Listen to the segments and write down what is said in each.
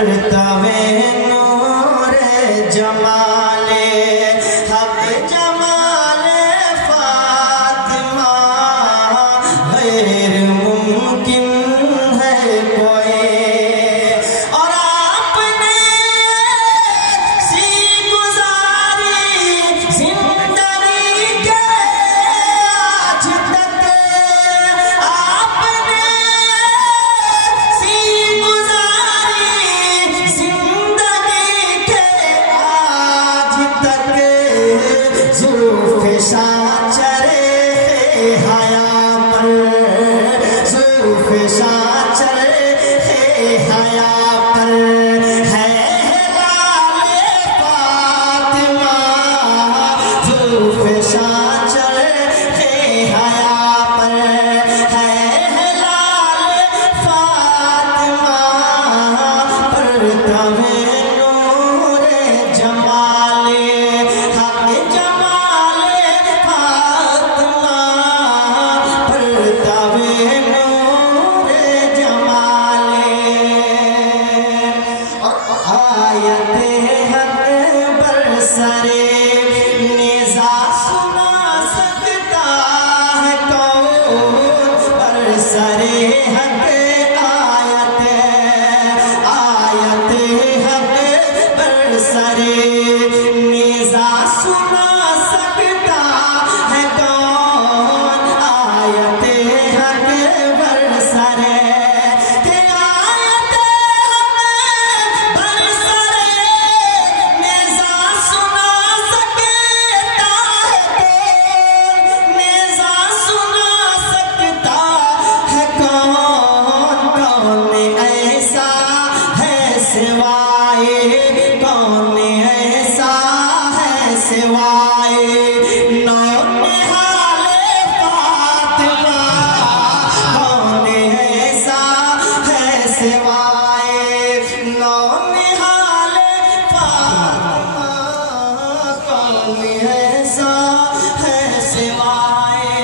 پرتوے نور جمالے حق جمال فاطمہ غیر ممکن ہے کوئی اور آپ نے سی گزاری زندگی کے آج تک آپ نے سی گزاری زندگی کے آج تک زلف شاچر حیا پر زلف شاچر حیا پر ہے لال فاطمہ زلف شاچر حیا پر ہے لال فاطمہ پرتوے نور جمالے حق جمال فاطمہ پرتوے نور جمالے اور آیت حق برسرے نیزہ سنا سکتا ہے کون برسرے حق آیت حق برسرے نیزہ سنا سکتا ہے کون آیت حق برسرے کہ آیت حق برسرے نیزہ سنا سکتا ہے کون نیزہ سنا سکتا ہے کون ایسا ہے سوائے کون ایسا ہے سوائے نونہال فاطمہ کون ایسا ہے سوائے نونہال فاطمہ کون ایسا ہے سوائے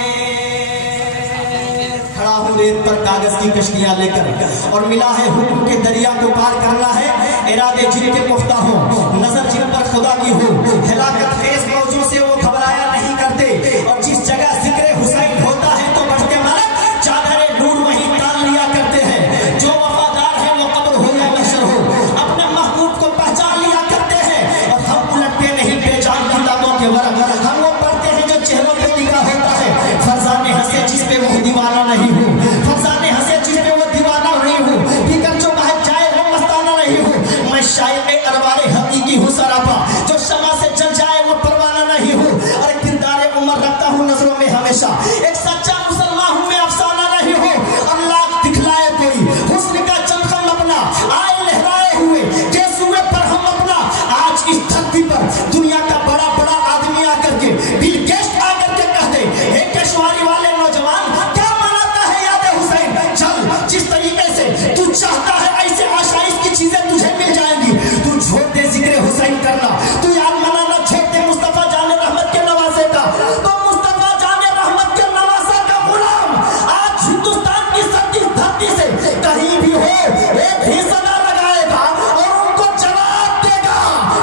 کھڑا ہوں ریت پر کاغذ کی کشتیاں لے کر اور ملا ہے حکم کے دریا کو پار کرنا ہے ارادے جن کے پختہ ہوں نظر جن پر خدا کی ہو ہلاکت خیز موجوں سے وہ گھبرایا نہیں کرتے اور جس جگہ ذکر حسین ہوتا ہے تو بڑھتے ملک چادر نور وہیں تان لیا کرتے ہیں جو وفادار ہے وہ قبر ہو یا محشر ہو اپنے محبوب کو پہچان لیا کرتے ہیں اور ہم الٹتے نہیں بے جان کتابوں کے ورق ہم وہ پڑھتے ہیں جو چہروں پہ لکھا ہوتا ہے فرزان ہنسے جس پہ وہ دیوانہ نہیں ہوں فرزان ہنسے جس پہ وہ دیوانہ نہیں ہوں فکر جو بہت جائے وہ مستانہ نہیں ہوں میں شائق اربار حقیقی ہوں سراپا جو شمع سے جل جائے وہ پروانہ نہیں ہوں اور کردار عمر رکھتا ہوں نظروں میں ہمیشہ ایک سچا مسلمان ہوں میں افسانہ نہیں ہوں اور لاکھ دکھلائے کوئی حسن کا چمخم اپنا آئے لہرائے ہوئے کیسوے پر ہم اپنا آج اس دھرتی پر دنیا کا بڑا بڑا آدمی آ کر کے بل گیٹس آ کر کے کہہ دے ایک کشواری والے نوجوان کیا مناتا ہے یاد حسین چل جس طریقے سے تو چاہتا ہے ایسے آشائش کی چیزیں تجھے مل جائیں گی تو چھوڑ دے ذکر حسین کرنا تو یاد منانا چھوڑ دے مصطفیٰ جان رحمت کے نوازے کا تو مصطفیٰ جان رحمت کے نوازے کا غلام آج ہندوستان کی سچی دھرتی سے کہیں بھی ہو ایک ہی صدا لگائے گا اور ان کو جواب دے گا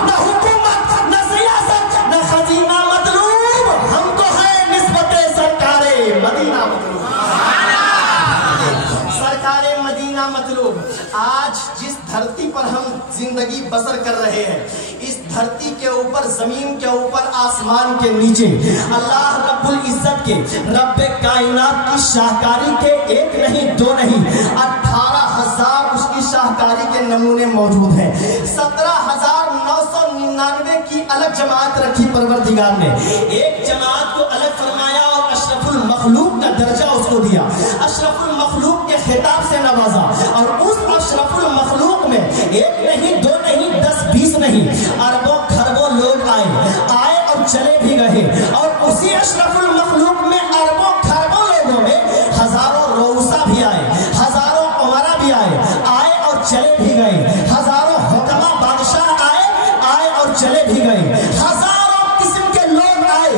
نہ حکومت نہ سیاست نہ خزینہ مطلوب ہم کو ہے نسبت سرکار مدینہ مطلوب سرکار مدینہ مطلوب آج جس دھرتی پر ہم زندگی بسر کر رہے ہیں اس دھرتی کے اوپر زمین کے اوپر آسمان کے نیچے اللہ رب العزت کے رب کائنات کی شاہکاری کے ایک نہیں دو نہیں 18,000 اس کی شاہکاری کے نمونے موجود ہیں 17,999 کی الگ جماعت رکھی پروردگار نے ایک جماعت کو الگ فرمایا اور اشرف المخلوق کا درجہ اس کو دیا اشرف المخلوق کے خطاب سے نوازا اور اس اشرف المخلوق میں ایک نہیں دو نہیں 10-20 نہیں اربوں خربوں لوگ آئے اور چلے بھی گئے اور اسی اشرف المخلوق میں اربوں خربوں لوگوں میں ہزاروں روسا بھی آئے ہزاروں عمرہ بھی آئے اور چلے بھی گئے ہزاروں حکمہ بادشاہ آئے اور چلے بھی گئے ہزاروں قسم کے لوگ آئے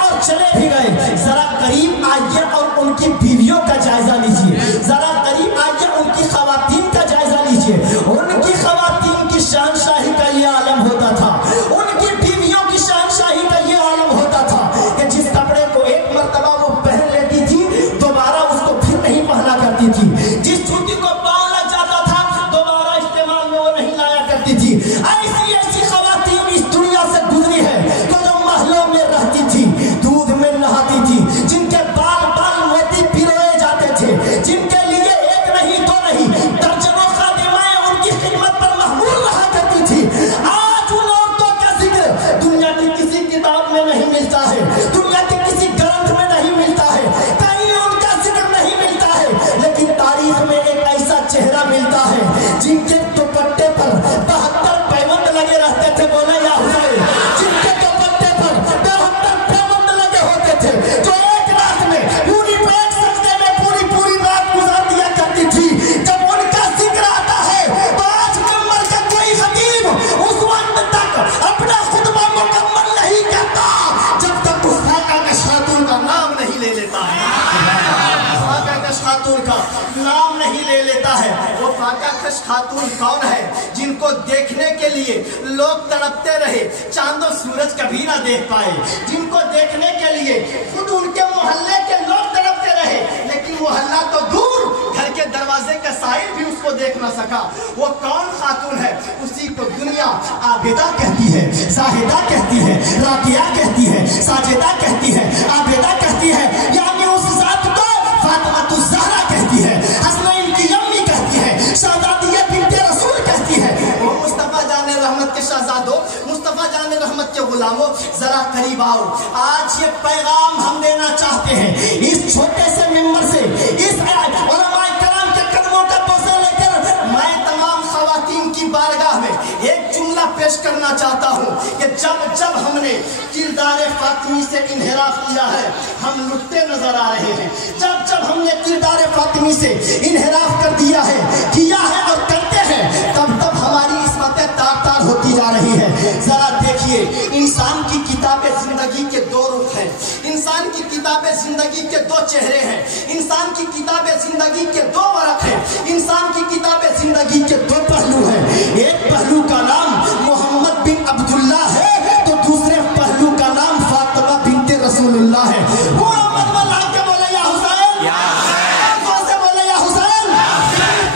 اور چلے بھی گئے ذرا قریب آئیے اور ان کی بیویوں کا جائزہ لیجئے ذرا قریب آئیے ان کی خواتین کا جائزہ لیجئے ان کی خواتین फाका कश खातून कौन है जिनको देखने के लिए लोग तड़पते रहे, चांद और सूरज कभी ना देख पाए, जिनको देखने के लिए खुद उनके मोहल्ले के लोग तड़पते रहे, लेकिन मोहल्ला तो दूर, घर के दरवाजे का साहिल भी उसको देख ना सका। वो कौन खातून है? उसी को दुनिया आबिदा कहती है, साहिदा कहती है, राकिया कहती है, साजिदा कहती है, आबिदा कहती है, यानी उस जात को फातिमा ज़हरा कहती है, हसनैन की अम्मी कहती है, शहजादिया बिन्ते रसूल कहती है। वो मुस्तफा जाने रहमत के शहजादों, मुस्तफा जाने रहमत के गुलामों, जरा करीब आओ। आज ये पैगाम हम देना चाहते हैं इस छोटे से मिंबर से, इस उलमाए कराम के कदमों का बोझा लेकर मैं तमाम खवातीन की बारगाह में एक जुमला पेश करना चाहता हूँ कि जब जब हमने किरदार फातिमी से इन्हिराफ किया है, हम लुटते नजर आ रहे हैं। जब जब हमने किरदार फातिमी से इन्हिराफ कर दिया है, किया है और करते हैं, तब तब हमारी इस्मतें तार तार होती जा रही है। जरा देखिए, इंसान की किताब जिंदगी के दो रुख हैं, इंसान की किताब जिंदगी के दो चेहरे हैं, इंसान की किताब जिंदगी के दो वरक हैं, इंसान की किताब जिंदगी के दो पहलू हैं। एक पहलू का नाम मोहम्मद बिन अब्दुल्ला है, तो दूसरे पहलू का नाम फातिमा बिन्ते रसूलुल्लाह है। मोहम्मद वाला के बोले या हुसैन, से बोले या हुसैन,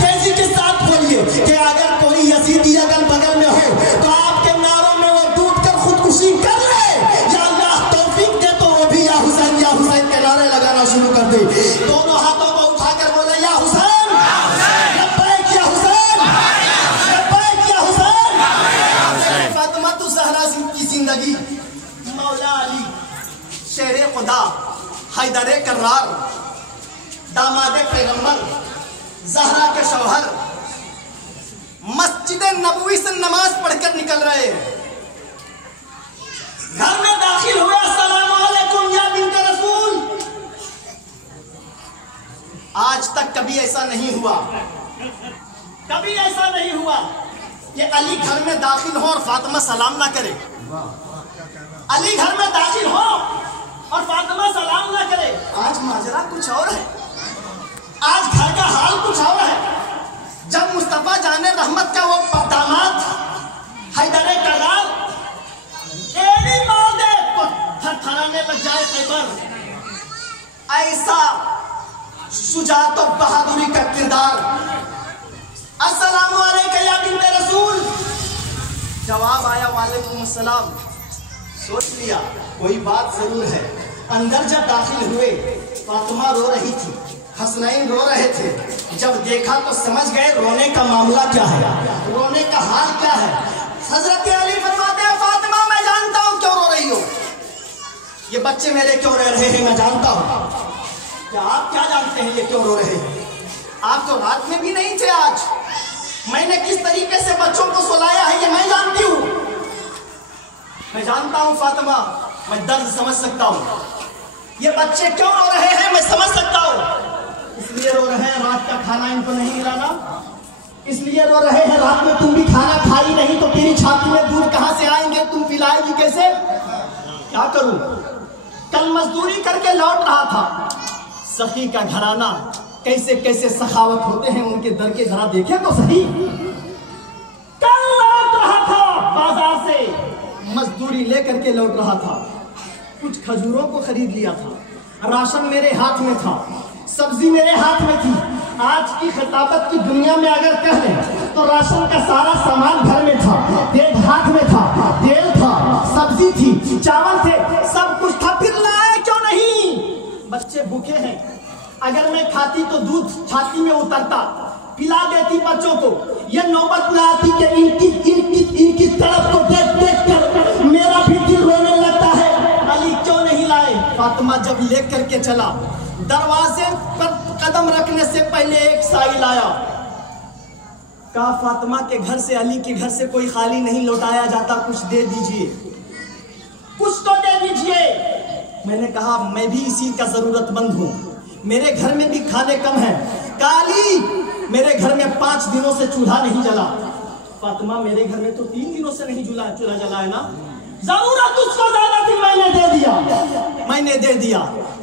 तेजी के साथ बोलिए कि अगर कोई यजीदी अगल बगल में हो तो आपके नारों में वो डूब कर खुदकुशी कर ले, या अल्लाह तौफीक दे तो वो भी या हुसैन के नारे लगाना शुरू कर दे। दोनों हाथों को उठाकर बोले या हुसैन, लब्बैक या हुसैन, लब्बैक या हुसैन। फातिमा ज़हरा की जिंदगी, मौला अली शेर खुदा, हैदर कर्रार, दामाद पैगंबर, ज़हरा के शौहर, मस्जिद नबवी से नमाज पढ़कर निकल रहे हैं, घर में दाखिल हुए, अस्सलाम वालेकुम या बिन्ते रसूल। आज तक कभी ऐसा नहीं हुआ, कभी ऐसा नहीं हुआ कि अली घर में दाखिल हो और फातिमा सलाम ना करे। अली घर में दाखिल हो और फातिमा सलाम ना करे। आज माजरा कुछ और है, आज घर का हाल कुछ और है। जब मुस्तफा जाने रहमत का वो दामाद हैदर कर्रार एड़ी मार दे तो थरथराने लग जाए खैबर, ऐसा शुजाअत और बहादुरी का किरदार। अस्सलामु अलैका या बिन्ते रसूल, जवाब आया वालेकुम अस्सलाम। सोच लिया कोई बात जरूर है। अंदर जब दाखिल हुए, फातिमा रो रही थी, हसनैन रो रहे थे। जब देखा तो समझ गए रोने का मामला क्या है, रोने का हाल क्या है। हजरत अली फरमाते हैं, फातिमा मैं जानता हूँ क्यों रो रही हो, ये बच्चे मेरे क्यों रो रहे हैं मैं जानता हूँ। क्या आप क्या जानते हैं ये क्यों रो रहे हैं? आप तो रात में भी नहीं थे। आज मैंने किस तरीके से बच्चों को सुलाया है ये मैं जानती हूँ। मैं जानता हूँ फातिमा, मैं दर्द समझ सकता हूँ। ये बच्चे क्यों रो रहे हैं मैं समझ सकता हूँ। इसलिए रो रहे हैं रात का खाना इनको नहीं मिलाना, इसलिए रो रहे हैं रात में तुम भी खाना खाई नहीं तो तेरी छाती में दूध कहाँ से आएंगे, तुम पिलाएगी कैसे। क्या करूं, कल मजदूरी करके लौट रहा था। सखी का घराना, कैसे कैसे सखावत होते हैं उनके दर के, जरा देखे तो सही। कल लौट रहा था बाजार से, मजदूरी लेकर के लौट रहा था। कुछ खजूरों को खरीद लिया था, राशन मेरे हाथ में था, सब्जी मेरे हाथ में थी। आज की खिताबत की दुनिया में अगर कह लें तो राशन का सारा सामान घर में था, तेल हाथ में था, तेल था, सब्जी थी, चावल थे, सब कुछ था, फिर लाए क्यों नहीं। बच्चे भूखे हैं, अगर मैं खाती तो दूध छाती में उतरता, पिला देती बच्चों को। ये नौबत न आती कि इनकी तड़प को देख देख कर मेरा भी दिल रोने लगता है। अली क्यों नहीं लाए। फातिमा जब लेकर के चला, दरवाजे पर कदम रखने से पहले एक साइल आया। कहा फातिमा के घर से, अली के घर से कोई खाली नहीं लौटाया जाता, कुछ दे दीजिए, कुछ तो दे दीजिए। मैंने कहा मैं भी इसी का जरूरतमंद हूँ, मेरे घर में भी खाने कम है। काली मेरे घर में 5 दिनों से चूल्हा नहीं जला। फातिमा मेरे घर में तो 3 दिनों से नहीं चूल्हा जला है ना। जरूरत उसको ज्यादा थी, मैंने दे दिया, मैंने दे दिया।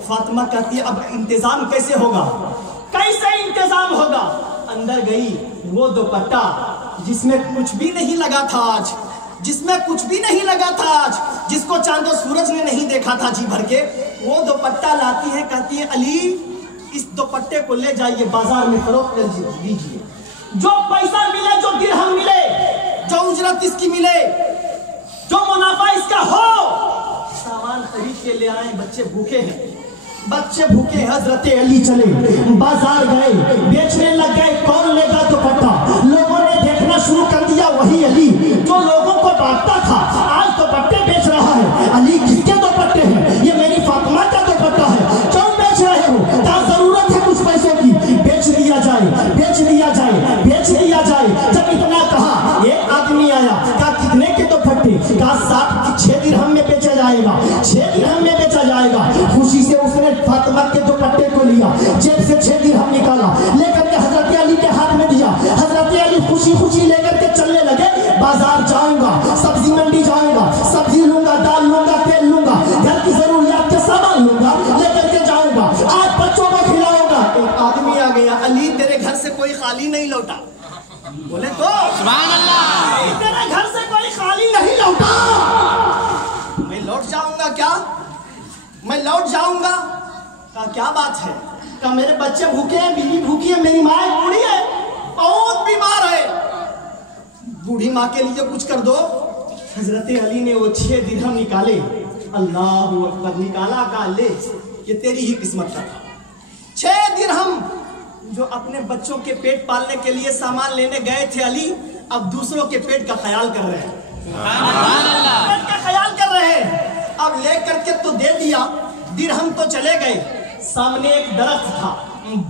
फातिमा कहती है अब इंतजाम कैसे होगा, कैसे इंतजाम होगा। अंदर गई, वो दुपट्टा जिसमें कुछ भी नहीं लगा था आज, जिसमें कुछ भी नहीं लगा था आज, जिसको चांद और सूरज ने नहीं देखा था जी भर के, वो दुपट्टा लाती है, कहती है अली इस दुपट्टे को ले जाइए बाजार में फरोख्त दीजिए, जो पैसा मिले, जो दिरहम मिले, जो उजरत इसकी मिले, जो मुनाफा इसका हो, सामान खरीद के ले आए। बच्चे भूखे हैं, बच्चे भूखे। हजरत अली चले बाजार गए, बेचने लग गए। कौन लेगा दुपट्टा? लोगों ने देखना शुरू कर दिया, वही अली जो लोगों को बांटता था आज दुपट्टे बेच रहा है। अली किसके दुपट्टे हैं? ये मेरी फातिमा का दुपट्टा है। क्यों बेच रहे हो? क्या जरूरत है कुछ पैसों की? बेच लिया जाए, बेच लिया जाए, बेच लिया जाए। जब इतना कहा, एक आदमी आया, कहा कितने के दुपट्टे? कहा 6 दिरहम में बेचा जाएगा, 6 दिरहम में बेचा जाएगा। खुशी से उसने फातिमा के दुपट्टे को लिया, जेब से 6 दिरहम निकाला, लेकर के हजरत अली के हाथ में दिया। हजरत अली खुशी खुशी लेकर के चलने लगे। बाजार जाऊंगा, सब्जी मंडी जाऊंगा, सब्जी लूंगा, दाल लूंगा, तेल लूंगा, घर की जरूरियात के सामान लूंगा, लेकर के जाऊंगा, आज बच्चों को खिलाऊंगा। एक आदमी आ गया, अली तेरे घर से कोई खाली नहीं लौटा। बोले तो सुभान अल्लाह, तेरे घर से कोई खाली नहीं लौटा। मैं लौट जाऊंगा क्या? मैं लौट जाऊंगा? कहा क्या बात है? कहा मेरे बच्चे भूखे हैं, बीवी भूखी है, मेरी माँ बूढ़ी है, बहुत बीमार है, बूढ़ी माँ के लिए कुछ कर दो। हजरत अली ने वो 6 दिरहम निकाले। अल्लाह अकबर, निकाला, कहा ले, ये तेरी ही किस्मत का था। 6 दिरहम जो अपने बच्चों के पेट पालने के लिए सामान लेने गए थे अली, अब दूसरों के पेट का ख्याल कर रहे हैं, पेट का ख्याल कर रहे हैं। अब ले करके तो दे दिया, दिरहम तो चले गए। सामने एक दरख्त था,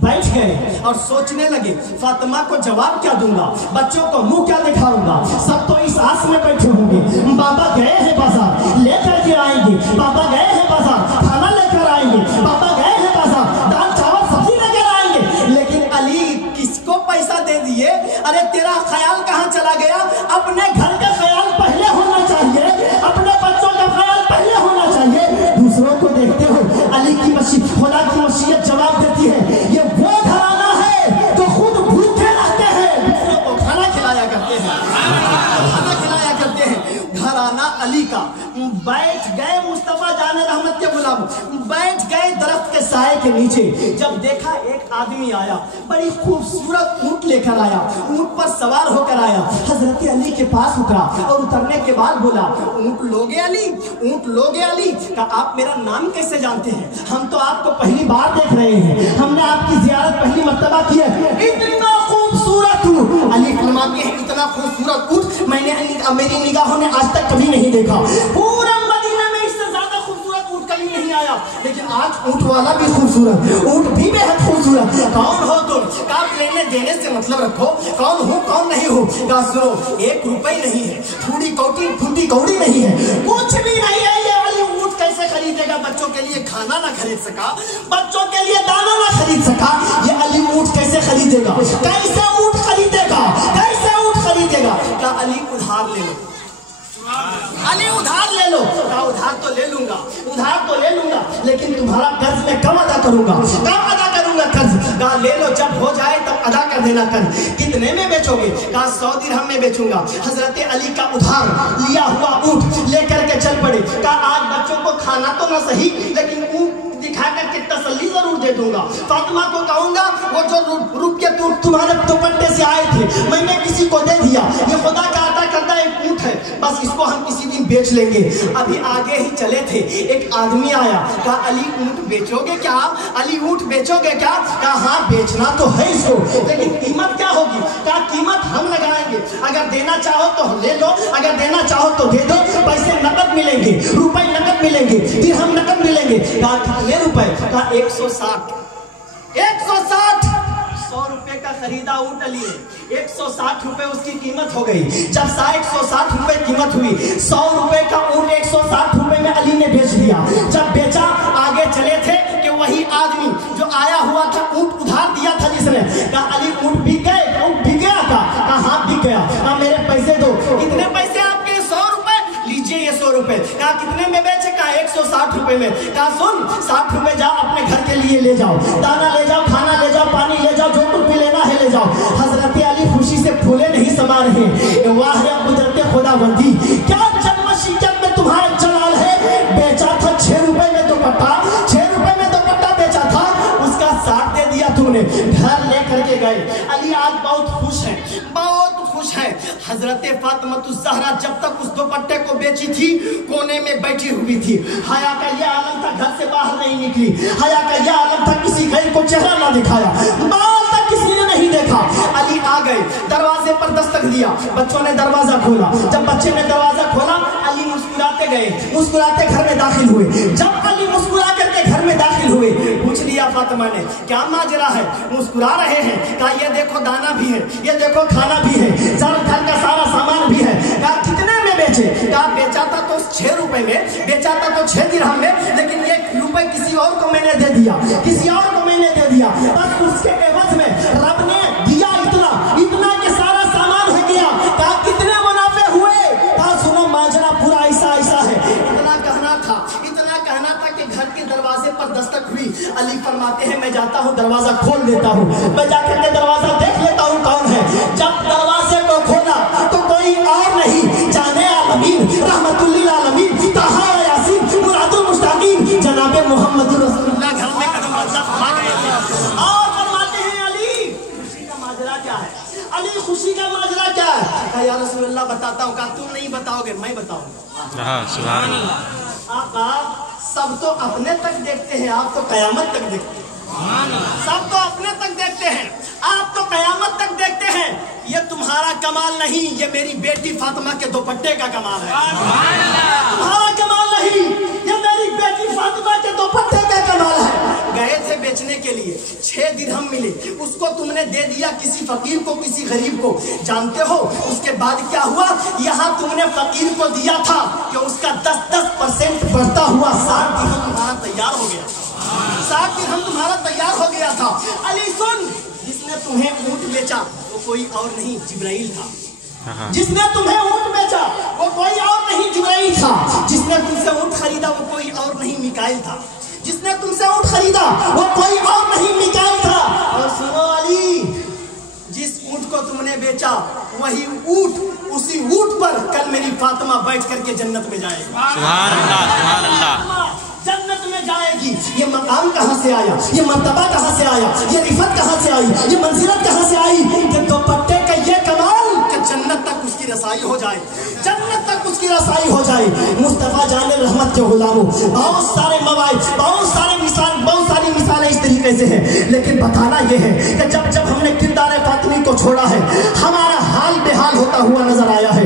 बैठ गए और सोचने लगे फातिमा को जवाब क्या दूंगा, बच्चों को मुंह क्या दिखाऊंगा। सब तो इस आस में बैठे होंगे, बाबा गए हैं बाजार, लेकर के आएंगे, बाबा गए हैं बाजार, खाना लेकर आएंगे, बाबा गए हैं बाजार, दाल चावल सब्जी लेकर आएंगे। लेकिन अली किसको पैसा दे दिए? अरे तेरा ख्याल कहाँ चला गया? अपने घर का ख्याल पहले होना चाहिए, अपने बच्चों का ख्याल पहले होना चाहिए। दूसरों को देखते हो, अली की मसीहत, खुदा की मसीहत जवाब देती है, ये वो घराना है जो खुद भूखे रहते हैं, दूसरों को खाना खिलाया करते हैं, खाना खिलाया करते हैं। घराना अली का। बैठ गए मुस्तफा जान रहमत के गुलाम, बैठ गए दरख्त के साए के नीचे। जब देखा एक आदमी आया, बड़ी खूबसूरत ऊंट लेकर आया, ऊंट पर सवार होकर आया, हजरत अली के पास उतरा और उतरने के बाद बोला, ऊंट लोगे अली? ऊंट लोगे अली? कहा आप मेरा नाम कैसे जानते हैं? हम तो आपको पहली बार देख रहे हैं, हमने आपकी जियारत पहली मर्तबा की है। इतना खूबसूरत ऊंट, अली फरमाते हैं इतना खूबसूरत ऊंट मैंने मेरी निगाहों ने आज तक कभी नहीं देखा। पूरा मदीना में इससे ज्यादा खूबसूरत ऊंट कभी नहीं आया। लेकिन आज ऊंट वाला भी खूबसूरत, ऊंट भी बेहद खूबसूरत। कौन हो तुम? कहा लेने देने से मतलब रखो, कौन हो कौन नहीं हो। कहा सुनो, 1 रुपए नहीं है, थोड़ी फूटी कौड़ी नहीं है, कुछ भी नहीं है। ये अली ऊंट कैसे खरीदेगा? बच्चों के लिए खाना ना खरीद सका, बच्चों के लिए दाना ना खरीद सका, ये अली ऊंट कैसे खरीदेगा? कैसे ऊंट खरीदेगा? कैसे ऊंट खरीदेगा? कहा अली उधार ले लो, अली उधार ले लो। कहा उधार तो ले लूंगा, उधार तो ले लूंगा, लेकिन तुम्हारा कर्ज मैं कब अदा करूंगा? कब अदा करूंगा कर्ज? कहा ले लो, जब हो जाए तब अदा कर देना कर्ज। कितने में बेचोगे? कहा 100 दिरहम में बेचूंगा। हजरत अली का उधार लिया हुआ ऊंट लेकर के चल पड़े। कहा आज बच्चों को खाना तो ना सही, लेकिन ऊंट दिखा करके तसल्ली जरूर दे दूंगा। फातिमा को कहूंगा वो जो रुपये तुम्हारे दुपट्टे से आए थे मैंने किसी को दे दिया, ये खुदा का अदा करता एक ऊंट है, बस इसको हम किसी दिन बेच लेंगे। अभी आगे ही चले थे, एक आदमी आया, कहा अली ऊंट बेचोगे क्या? अली ऊंट बेचोगे क्या? कहा हाँ बेचना तो है इसको, लेकिन कीमत क्या होगी? कहा कीमत हम लगाएंगे, अगर देना चाहो तो ले लो, अगर देना चाहो तो दे दो, पैसे नकद मिलेंगे, रुपए नकद मिलेंगे, दिरहम नकद मिलेंगे। कहा कितने रुपए? कहा 160। 160 100 रुपए का खरीदा ऊंट अली है, 160 रुपए उसकी कीमत हो गई। जब 160 रुपए कीमत हुई, 100 रुपए का ऊंट 160 रुपए में अली ने बेच दिया। जब बेचा, आगे चले थे कि वही आदमी जो आया हुआ था, ऊंट उधार दिया था जिसने, कहा अली ऊंट बिक गए? ऊंट बिक गया था? कहा हाँ बिक गया। कहा मेरे पैसे दो। कितने पैसे आपके? 100 रुपए। लीजिए ये 100 रुपए। कहा कितने में बेचे? कहा 160 रुपए में। कहा सुन, 60 रुपए जाओ अपने घर के लिए ले जाओ, दाना ले जाओ, खाना ले जाओ, पानी ले जाओ, जो कुछ भी लेना है ले जाओ। हजरत अली खुशी से फूले नहीं समा रहे। वाह या कुदरत खुदाबंदी, क्या जन्म शिकत में तुम्हारा जलाल है। बेचा था 6 रुपए में दुपट्टा, 6 रुपए में दुपट्टा बेचा था, उसका 60 दे दिया तुमने, घर लेकर के गए। अली आज बहुत खुश है, बहुत खुश है। हजरत फातिमा जब तक उस दुपट्टे को बेची थी कोने में बैठी हुई थी। हया का यह आलम था, घर से बाहर नहीं निकली। हया का यह आलम था, किसी गैर को चेहरा ना दिखाया, बाल तक किसी ने नहीं देखा। अली आ गए, दरवाजे पर दस्तक दिया, बच्चों ने दरवाजा खोला। जब बच्चे ने दरवाजा खोला, अली मुस्कुराते गए, मुस्कुराते घर में दाखिल हुए। जब अली मुस्कुरा करके घर में दाखिल हुए, पूछ लिया फातिमा ने, क्या माजरा है, मुस्कुरा रहे हैं? कहा ये देखो दाना भी है, ये देखो खाना भी है, घर का सारा सामान भी है। कहा कितने में बेचे? कहा बेचा था तो 6 रुपए में, बेचा था तो 6 दिरहम में, लेकिन 1 रुपए किसी और को मैंने दे दिया, किसी और को मैंने दे दिया। बस उसके एवज में रब ने दिया इतना, इतना के सारा सामान हो गया। कहा कितने मुनाफे हुए? कहा सुनो माजरा पूरा ऐसा ऐसा है। इतना कहना था, इतना कहना था कि घर के दरवाजे पर दस्तक हुई। अली फरमाते हैं मैं जाता हूँ, दरवाजा खोल देता हूँ, मैं जाकर के दरवाजा देख लेता हूँ कौन है। जब दरवाजे को खोला तो कोई और नहीं, जाने आलमीन रहमतुल्लिल आलमीन ताहा यासीन मुरादुल मुश्ताकीन जनाबे मोहम्मद रसूलुल्लाह घर में कदम और फरमाते हैं अली खुशी का माजरा क्या है? अली खुशी का माजरा क्या है? कहा या रसूलुल्लाह बताता हूँ। कहा तुम नहीं बताओगे, मैं बताऊंगा। हाँ सुभान अल्लाह। आका सब तो अपने तक देखते हैं, आप तो कयामत तक देखते हैं। सब तो अपने तक देखते हैं, आप तो कयामत तक देखते हैं। ये तुम्हारा कमाल नहीं, ये मेरी बेटी फातिमा के दुपट्टे का कमाल है। तुम्हारा कमाल नहीं, ये मेरी बेटी फातिमा के दुपट्टे का कमाल है। गए थे बेचने के लिए, 6 दिरहम मिले, उसको तुमने दे दिया किसी फकीर को, किसी गरीब को। जानते हो उसके बाद क्या हुआ? यहाँ तुमने फकीर को दिया था कि उसका 10% बढ़ता हुआ 60 दिरहम तुम्हारा तैयार हो गया, 60 दिरहम तुम्हारा तैयार हो गया था। अली सुन, जिसने तुम्हें ऊंट बेचा वो कोई और नहीं जिब्राइल था। जिसने तुम्हें ऊंट बेचा वो कोई और नहीं जिब्राइल था। जिसने तुमसे ऊंट खरीदा वो कोई और नहीं मिकाइल था। जिसने तुमसे ऊंट खरीदा वो कोई और नहीं मिकाइल था। और सुनो अली, जिस ऊंट को तुमने बेचा वही ऊंट, उसी ऊंट पर कल मेरी फातिमा बैठ करके जन्नत में जाएगी। सुभान अल्लाह, सुभान अल्लाह। जन्नत में जाएगी। ये मकाम कहाँ से आया? ये मर्तबा कहाँ से आया? ये रिफत कहाँ से आई? ये मंजिलत कहाँ से आई कि दुपट्टे का ये कमाल कि जन्नत तक उसकी रसाई हो जाए, जन्नत तक उसकी रसाई हो जाए। मुस्तफा जाने रहमत के गुलामों, बहुत सारे मवाइद, बहुत सारी मिसालें इस तरीके से हैं। लेकिन बताना ये है कि जब जब हमने किरदार फातिमी को छोड़ा है, हमारा हाल बेहाल होता हुआ नजर आया है।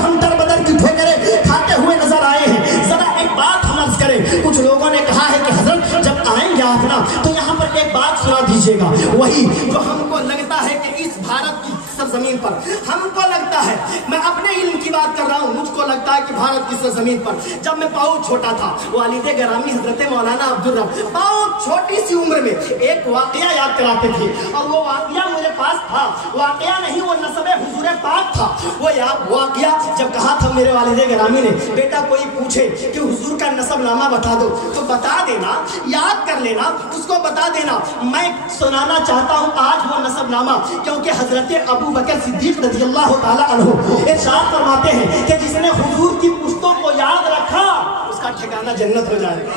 हम दर बदर की ठोकरें खाते हुए नजर आए हैं। जरा एक बात हम अर्ज करें, कुछ लोगों ने कहा है कि हजरत जब आएंगे आप ना तो यहाँ पर एक बात सुना दीजिएगा, वही जो हमको लगता है कि इस भारत की सरजमीन पर हमको लगता है, मैं अपने इल्म की बात कर रहा हूँ, मुझको लगता है कि भारत की सरजमीन पर जब मैं बहुत छोटा था, वालिद गिरामी हजरत मौलाना अब्दुल रब बहुत छोटी सी उम्र में एक वाकया याद कराते थे। और वो वाकया मेरे पास था, वाकया नहीं वो नस्बे हुजूर पाक था। वो वाकया जब कहा था मेरे वालिद गिरामी ने, बेटा कोई पूछे कि हुजूर का नस्ब नामा बता दो तो बता देना, याद कर लेना, उसको बता देना। मैं सुनाना चाहता हूँ आज वो नस्ब नामा, क्योंकि हजरत अबू बकर सिद्दीक रज़ियल्लाहु ताला अन्हु इरशाद फरमाते हैं कि जिसने हुजूर की पुश्तों को याद रखा उसका ठिकाना जन्नत हो जाएगा,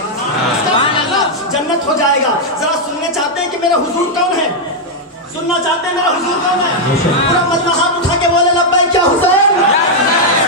उसका ठिकाना जन्नत हो जाएगा। जरा सुनने चाहते हैं कि मेरा हुजूर कौन है? सुनना चाहते हैं मेरा हुजूर कौन है? पूरा मजमा हाथ उठा के बोले लब्बैक क्या हुसैन।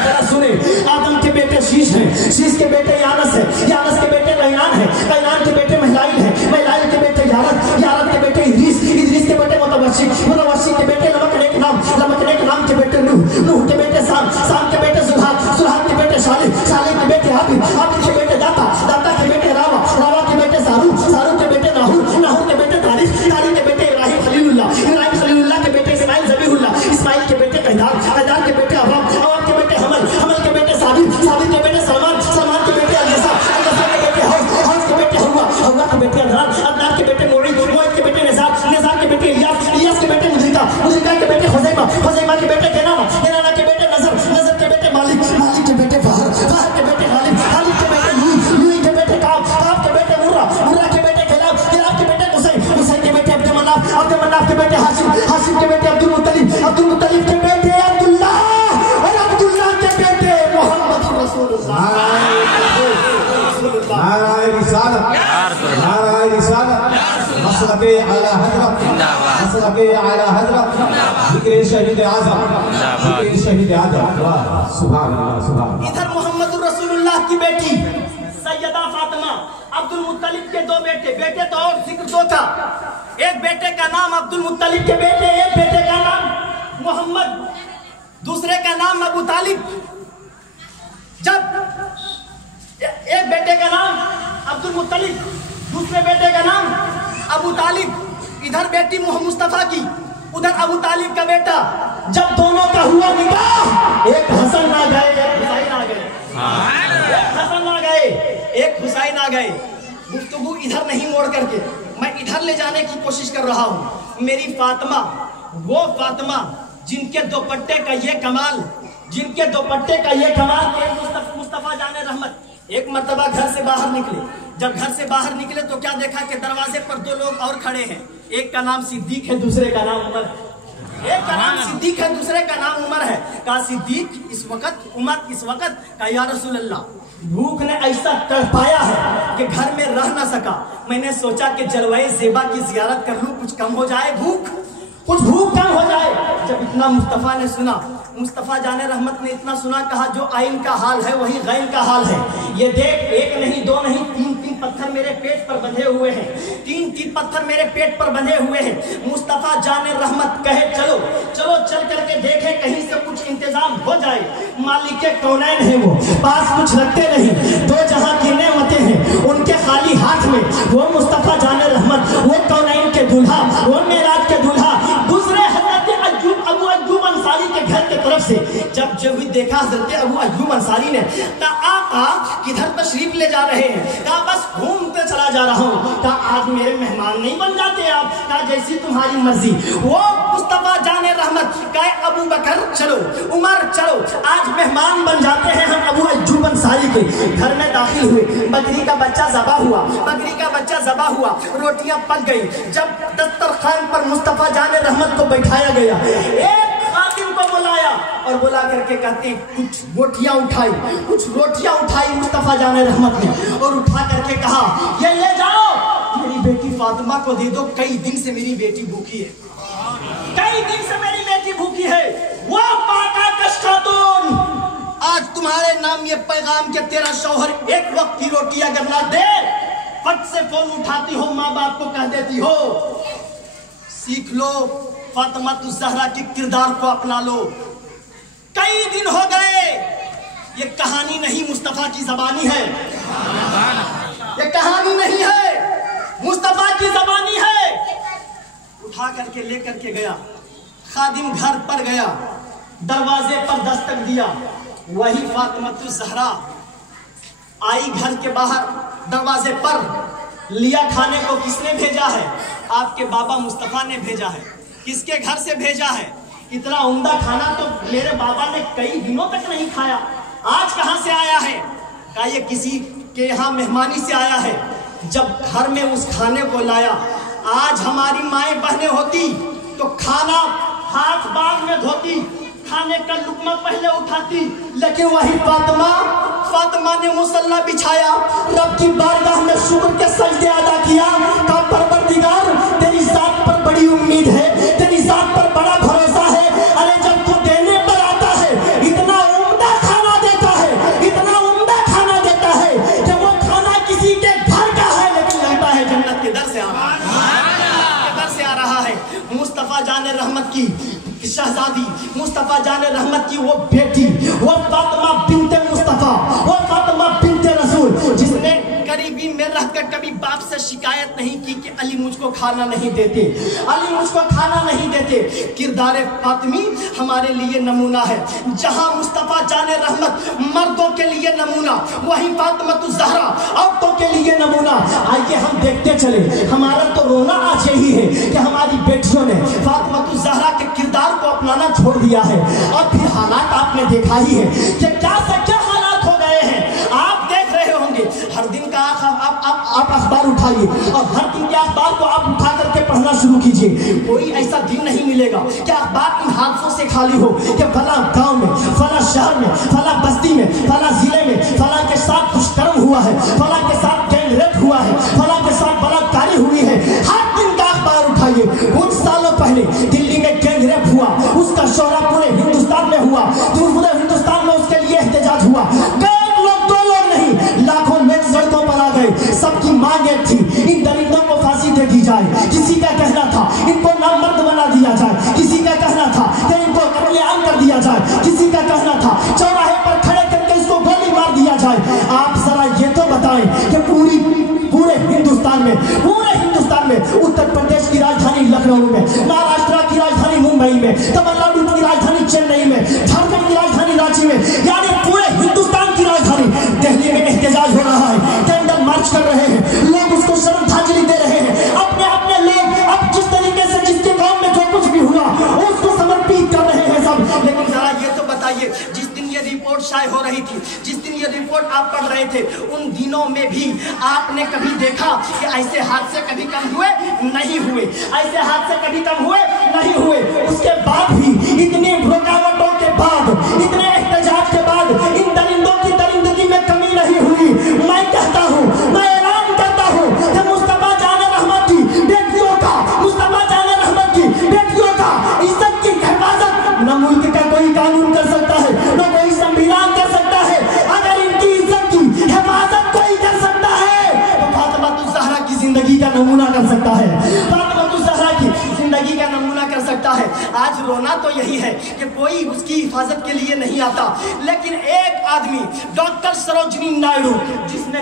जरा सुने, आदम के बेटे शीश हैं, शीश के बेटे यानस है, यानस के बेटे कैनान है, कैनान के बेटे महलाइल है, महलाइल के बेटे यारद, यारद के बेटे इद्रीस, इद्रीस के बेटे मुतवस्सिक, मुतवस्सिक के बेटे लमकनेक नाम, लमकनेक नाम के बेटे नूह, नूह के बेटे साम, साम के बेटे जुल्हाद, जुल्हाद के बेटे शालिह, शालिह के बेटे आबिद, आबिद के बेटे दाता, दाता के बेटे रावा, रावा के बेटे सारू, सारू के बेटे नाहूर, नाहूर के बेटे तारिक, तारिक के बेटे इब्राहिम खलीलुल्लाह, इब्राहिम खलीलुल्लाह के बेटे इस्माइल ज़बीहुल्लाह, इस्माइल के बेटे कैदार, कैदार के बेटे अवाम, अवाम के बेटे हमल, हमल के बेटे साबिर, साबिर के बेटे सलमान, सलमान के बेटे अल-जसा, अल-जसा के बेटे हौस, हौस के बेटे हवा, हवा के बेटे अदनान, अदनान के बेटे मोइद, मोइद के बेटे निज़ार, निज़ार के बेटे इलियास, इलियास के बेटे मुज़िका, मुज़िका के बेटे खुज़ैमा, खुज़ैमा के बेटे केनाना, केनाना के बेटे नज़र, नज़र के बेटे मालिक, मालिक के बेटे फ़हर, फ़हर के बेटे गालिब, गालिब के बेटे आला हजरत, मसलक आला हजरत, जिक्र शहीद आज़म, जिक्र शहीद आज़म। सुभान अल्लाह, सुभान अल्लाह। इधर मोहम्मद रसूलुल्लाह की बेटी सैयदा फातिमा, अब्दुल मुत्तलिब के दो बेटे तो और जिक्र दो था। एक बेटे का नाम अब्दुल मुत्तलिब के बेटे, एक बेटे का नाम मोहम्मद, दूसरे का नाम अबू तालिब। जब एक बेटे का नाम अब्दुल मुत्तलिब, दूसरे बेटे का नाम अबू तालिब, इधर बेटी मुस्तफा की, उधर अबू तालिब का बेटा, जब दोनों का हुआ निकाह, एक हसन आ गए, एक हुसैन आ गए, एक हसन आ गए, एक हुसैन आ गए। गुफ्तगू इधर नहीं मोड़ करके मैं इधर ले जाने की कोशिश कर रहा हूँ। मेरी फातिमा, वो फातिमा जिनके दुपट्टे का ये कमाल, जिनके दुपट्टे का ये कमाल कि मुस्तफा जाने रहमत एक मर्तबा घर से बाहर निकले। जब घर से बाहर निकले तो क्या देखा कि दरवाजे पर दो लोग और खड़े हैं। एक का नाम सिद्दीक है, दूसरे का नाम उमर है। एक का नाम सिद्दीक है, दूसरे का नाम उमर है। कहा सिद्दीक इस वक्त, उमर इस वक्त। कहा या रसूल अल्लाह, भूख ने ऐसा तड़पाया है कि घर में रह ना सका। मैंने सोचा कि जलवाए ज़ेबा की जियारत कर लूं, कुछ कम हो जाए भूख, कुछ भूख कम हो जाए। जब इतना मुस्तफा ने सुना, मुस्तफा जाने रहमत ने इतना सुना, कहा जो आइन का हाल है वही गैन का हाल है। ये देख, एक नहीं दो नहीं, तीन पत्थर मेरे पेट पर बंधे हुए हैं, तीन पत्थर मेरे पेट पर बंधे हुए हैं। मुस्तफा जाने रहमत कहे चलो चलो चल करके देखे कहीं से कुछ इंतजाम हो जाए। मालिक कौनैन है वो, पास कुछ रखते नहीं, दो जहां की नेमतें हैं उनके खाली हाथ में। वो मुस्तफा जाने रहमत, वो कौनैन के दूल्हा, वो मेराज के दूल्हा, दूसरे अबू अय्यूब अंसारी के घर के तरफ से जब देखा हज़रत अबू अय्यूब अंसारी ने, कहा आका किधर तशरीफ ले जा रहे हैं? कहा बस घूमते चला जा रहा हूँ। कहा आज मेरे मेहमान नहीं बन जाते आप? कहा जैसी तुम्हारी मर्जी। वो मुस्तफा जाने रहमत कहे अबू बकर चलो, उमर चलो, आज मेहमान बन जाते हैं हम अबू अय्यूब अंसारी के घर में दाखिल हुए। बकरी का बच्चा ज़बा हुआ, बकरी का बच्चा ज़बा हुआ, रोटियां पक गई। जब दस्तरखान पर मुस्तफा जाने रहमत को बैठाया गया, एक खातिम को बुलाया और बुला करके कहते कुछ रोटियां उठाई, कुछ रोटियां उठाई मुस्तफा जाने रहमत ने, और उठा करके कहा ये ले जाओ मेरी बेटी फातिमा को दे दो, कई दिन से मेरी बेटी भूखी है, कई दिन से मेरी बेटी भूखी है। वो पाका कश खातून, आज तुम्हारे नाम ये पैगाम के तेरा शौहर एक वक्त की रोटी अगर ना दे, फट से फोन उठाती हो, माँ बाप को कह देती हो। सीख लो फातिमा ज़हरा के किरदार को अपना लो। कई दिन हो गए, ये कहानी नहीं मुस्तफा की ज़बानी है, ये कहानी नहीं है, मुस्तफा की ज़बानी है। उठा करके लेकर के गया, खादिम घर पर गया, दरवाजे पर दस्तक दिया, वही फातिमा ज़हरा आई घर के बाहर दरवाजे पर। लिया खाने को किसने भेजा है? आपके बाबा मुस्तफा ने भेजा है। किसके घर से भेजा है? इतना उम्दा खाना तो मेरे बाबा ने कई दिनों तक नहीं खाया, आज कहां से आया है? कहा ये किसी के यहाँ मेहमानी से आया है। जब घर में उस खाने को लाया, आज हमारी माएँ बहनें होती तो खाना हाथ बाग में धोती, खाने का लुकमा पहले उठाती, लेकिन वही फातिमा ने मुसल्ला बिछाया, रब की बारगाह में शुक्र के सजदे अदा किया। का परवरदिगार तेरी जात पर बड़ी उम्मीद है, तेरी जात पर बड़ा भरोसा है। अरे जब तू देने पर आता है, इतना उम्दा खाना देता है, इतना उम्दा खाना देता है कि वो खाना किसी के घर का है, लेकिन लगता है जन्नत के दर से आ रहा है। मुस्तफा जाने रहमत की शहजादी, मुस्तफा जाने रहमत की वो बेटी, वो फातिमा बिनते मुस्तफा, वो फातिमा बिनते रसूल, जिसने करीबी में रहकर कभी बाप से शिकायत नहीं की कि अली मुझको खाना नहीं देते, अली मुझको खाना नहीं देते। किरदार फातिमी हमारे लिए नमूना है। जहां मुस्तफा जाने रहमत मर्दों के लिए नमूना, वहीं फातिमा ज़हरा औरतों के लिए नमूना। आइए हम देखते चले, हमारा तो रोना आज यही है कि हमारी बेटियों ने फातिमा ज़हरा के किरदार को अपनाना छोड़ दिया है। और फिर हालात आपने देखा ही है कि क्या से क्या हालात हो गए हैं। आप देख रहे होंगे, हर दिन का आप अखबार उठाइए और हर दिन के अखबार को आप उठा करके पढ़ना शुरू कीजिए। कोई ऐसा दिन नहीं मिलेगा कि अखबार इन हादसों से खाली हो कि फला गांव में, फला शहर में, फला बस्ती में, फला जिले में फला के साथ दुष्कर्म हुआ है, फला के साथ गैंग रेप हुआ है, फला के साथ बलात्कारी हुई है। हर दिन का शोहरा पूरे हिंदुस्तान में हुआ, पूरे हिंदुस्तान में उसके लिए एहतजाज हुआ। एक लोग दो लोग नहीं, लाखों लोग सड़कों पर आ गए। सबकी मांग एक थी, इन दरिंदों को फांसी दे दी जाए। किसी का कहना था इनको नामर्द बना दिया जाए, किसी का कहना था कि इनको कत्लेआम कर दिया जाए, किसी का कहना था चौराहे पर खड़े करके इसको गोली मार दिया जाए। आप जरा ये तो बताएं कि पूरे हिंदुस्तान में उत्तर प्रदेश की राजधानी लखनऊ में, महाराष्ट्र की राजधानी मुंबई में, तमिलनाडु की राजधानी चेन्नई में, झारखंड की राजधानी रांची में, यानी पूरे हिंदुस्तान की राजधानी दिल्ली में एहतजाज हो रहा है, कैंडल मार्च कर रहे हैं, लोग उसको श्रद्धांजलि दे रहे हैं। अपने लोग अब जिस तरीके से जिसके गांव में जो कुछ भी हुआ उसको समर्पित कर रहे हैं सब। लेकिन जरा ये तो बताइए, जिस दिन ये रिपोर्ट शाये हो रही थी, जिस दिन ये रिपोर्ट आप पढ़ रहे थे, उन दिनों में भी आपने कभी देखा कि ऐसे हादसे कभी कम हुए? नहीं हुए। ऐसे हादसे कभी कम हुए? नहीं हुए। उसके बाद भी इतनी रुकावटों के बाद, इतने एहतजाज के बाद इन दरिंदों की दरिंदगी में कमी नहीं हुई। मैं कहता हूँ, मैं ऐलान करता हूँ कि मुस्तफा जान रहमत की बेटियों का, मुस्तफा जान रहमत की बेटियों का इज्जत की हिफाजत न मुल्क का कोई कानून कर सकता है, न कोई संविधान कर सकता है। अगर इनकी इज्जत की हिफाजत कोई कर सकता है तो फातिमा ज़हरा की जिंदगी का नमूना कर सकता है, फातिमा ज़हरा की जिंदगी का नमूना कर सकता है। आज रोना तो यही है कि कोई उसकी हिफाजत के लिए नहीं आता। लेकिन एक आदमी, डॉक्टर सरोजिनी नायडू, जिसने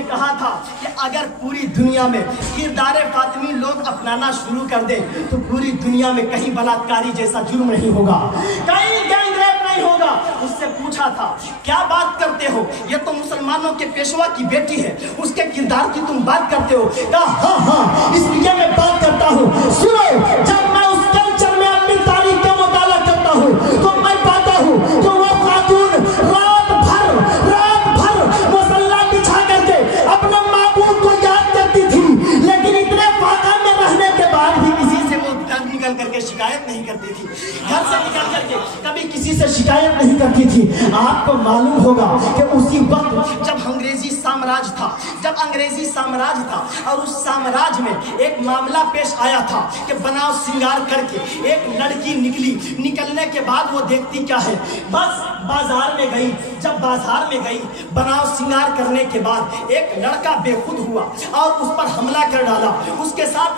कहा था कि अगर पूरी दुनिया में किरदारे फातिमी लोग अपनाना शुरू कर दे तो पूरी दुनिया में कहीं बलात्कारी जैसा जुर्म नहीं होगा, कहीं गैंग रेप नहीं होगा। उससे पूछा था, क्या बात करते हो, ये तो मुसलमानों के पेशवा की बेटी है, उसके किरदार की तुम बात करते हो? कहा हाँ, इसलिए मैं बात करता हूँ। सुनो, जब मैं उस कल्चर में अपनी तारीख का मुताला करता हूँ तो मैं पाता हूँ कि वो खातून रात भर मुसल्ला बिछा करके अपने माबूद को याद करती थी, लेकिन इतने फाका में रहने के बाद भी किसी से वो निकल करके शिकायत नहीं करती थी, घर से निकल करके कभी किसी से शिकायत नहीं करती थी। आपको मालूम होगा कि उसी वक्त जब अंग्रेजी साम्राज्य था और उस साम्राज्य में एक मामला पेश आया था कि बनाव सिंगार करके एक लड़की निकलने के बाद वो देखती क्या है, बस बाजार में गई। जब बाजार में गई बनाव सिंगार करने के बाद एक लड़का बेखुद हुआ और उस पर हमला कर डाला, उसके साथ